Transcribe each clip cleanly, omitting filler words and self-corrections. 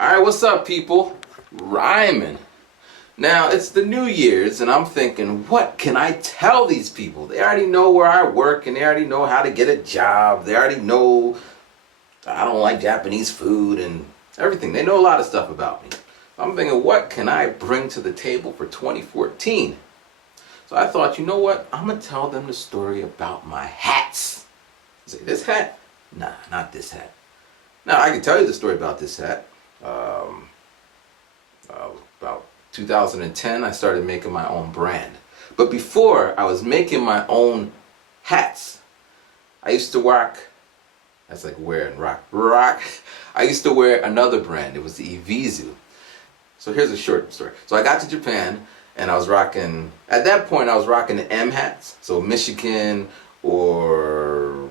Alright, what's up, people? Rhyming. Now, it's the New Year's, and I'm thinking, what can I tell these people? They already know where I work, and they already know how to get a job. They already know I don't like Japanese food and everything. They know a lot of stuff about me. I'm thinking, what can I bring to the table for 2014? So I thought, you know what? I'm going to tell them the story about my hats. Say, this hat? Nah, not this hat. Now, I can tell you the story about this hat. About 2010, I started making my own brand. But before I was making my own hats, I used to rock, that's like wear and rock. I used to wear another brand. It was the Evisu. So here's a short story. So I got to Japan and I was rocking, at that point I was rocking the M hats. So Michigan or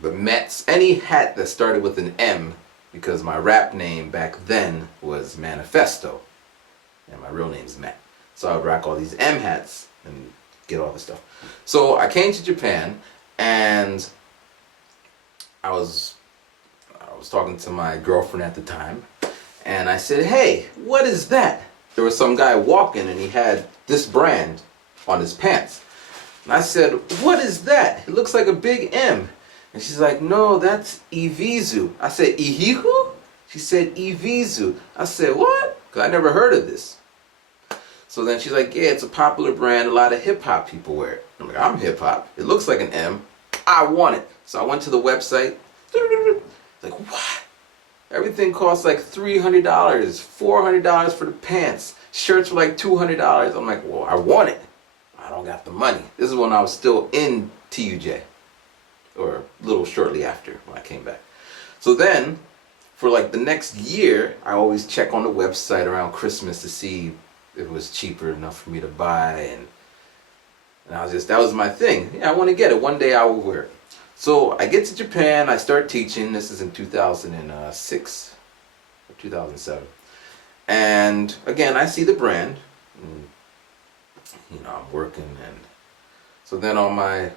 the Mets, any hat that started with an M, because my rap name back then was Manifesto and my real name's Matt. So I would rock all these M hats and get all this stuff. So I came to Japan and I was talking to my girlfriend at the time, and I said, hey, what is that? There was some guy walking and he had this brand on his pants. And I said, what is that? It looks like a big M. And she's like, no, that's Evisu. I said, Ihihu? She said, Evisu. I said, what? Because I never heard of this. So then she's like, yeah, it's a popular brand. A lot of hip-hop people wear it. I'm like, I'm hip-hop. It looks like an M. I want it. So I went to the website. Like, what? Everything costs like $300, $400 for the pants. Shirts were like $200. I'm like, well, I want it. I don't got the money. This is when I was still in TUJ. Or a little shortly after when I came back. So then, for like the next year, I always check on the website around Christmas to see if it was cheaper enough for me to buy, and I was just, that was my thing. Yeah, I want to get it. One day I will wear it. So I get to Japan, I start teaching. This is in 2006 or 2007. And again, I see the brand. And, I'm working, and so then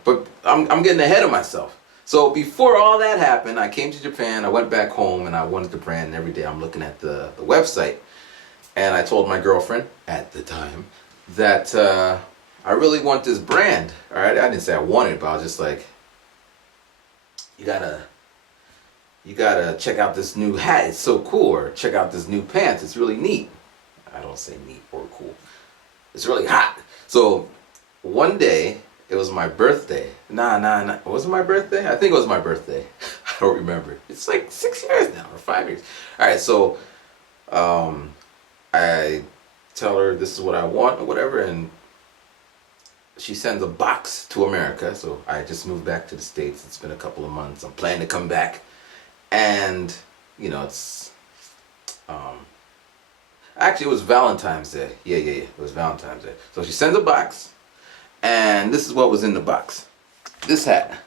but I'm getting ahead of myself. So before all that happened, I came to Japan, I went back home, and I wanted the brand, and every day I'm looking at the website. And I told my girlfriend, at the time, that I really want this brand. Alright, I didn't say I wanted it, but I was just like, you gotta check out this new hat, it's so cool, or check out this new pants, it's really neat. I don't say neat or cool. It's really hot. So one day, it was my birthday. Nah. Was it my birthday? I think it was my birthday. I don't remember. It's like 6 years now, or 5 years. Alright, so I tell her this is what I want or whatever, and she sends a box to America. So I just moved back to the States. It's been a couple of months. I'm planning to come back. And, it's actually, it was Valentine's Day. Yeah. It was Valentine's Day. So she sends a box. And this is what was in the box. This hat.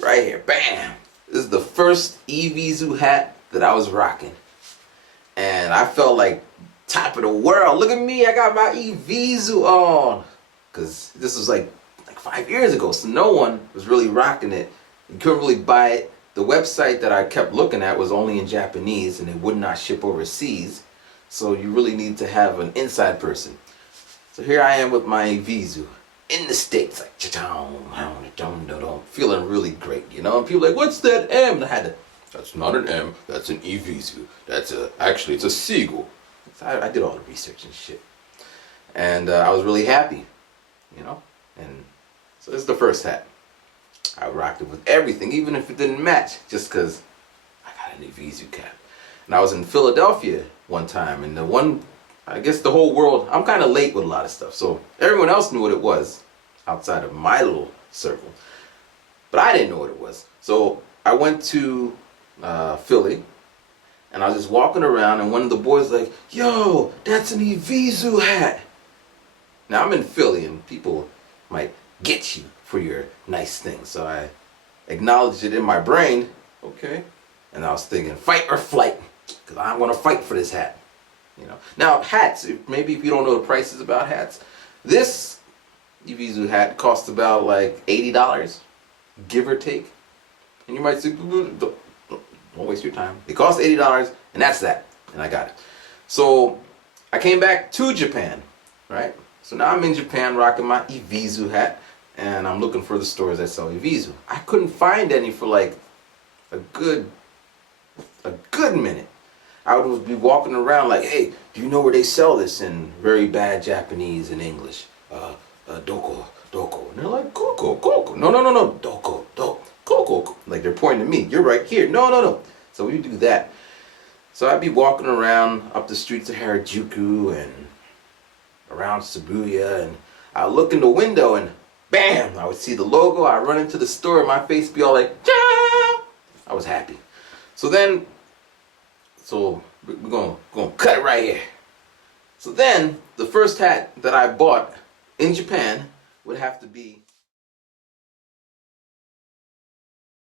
Right here. Bam! This is the first Evisu hat that I was rocking. And I felt like top of the world. Look at me, I got my Evisu on. Because this was like 5 years ago. So no one was really rocking it. You couldn't really buy it. The website that I kept looking at was only in Japanese, and it would not ship overseas. So you really need to have an inside person. So here I am with my Evisu. In the States, like, feeling really great, and people are like, what's that M? And I had to, that's not an M, that's an Evisu. Actually, it's a seagull. So I did all the research and shit. And I was really happy, and so this is the first hat. I rocked it with everything, even if it didn't match, just because I got an Evisu cap. And I was in Philadelphia one time, and I guess the whole world, I'm kind of late with a lot of stuff, so everyone else knew what it was outside of my little circle. But I didn't know what it was. So I went to Philly, and I was just walking around, and one of the boys was like, yo, that's an Evisu hat. Now I'm in Philly, and people might get you for your nice things. So I acknowledged it in my brain, okay, and I was thinking, fight or flight, because I'm going to fight for this hat. Now hats, maybe if you don't know the prices about hats, this Evisu hat costs about like $80, give or take. And you might say, Don't waste your time. It costs $80, and that's that. And I got it. So I came back to Japan, right? So now I'm in Japan rocking my Evisu hat, and I'm looking for the stores that sell Evisu. I couldn't find any for like a good minute. I would be walking around like, hey, do you know where they sell this in very bad Japanese and English? Doko, doko. And they're like, koko, koko. No, doko, doko, koko. Like they're pointing to me. You're right here. No. So we do that. So I'd be walking around up the streets of Harajuku and around Shibuya, and I look in the window and bam, I would see the logo. I run into the store and my face be all like, ja! I was happy. So we're gonna cut it right here. So then the first hat that I bought in Japan would have to be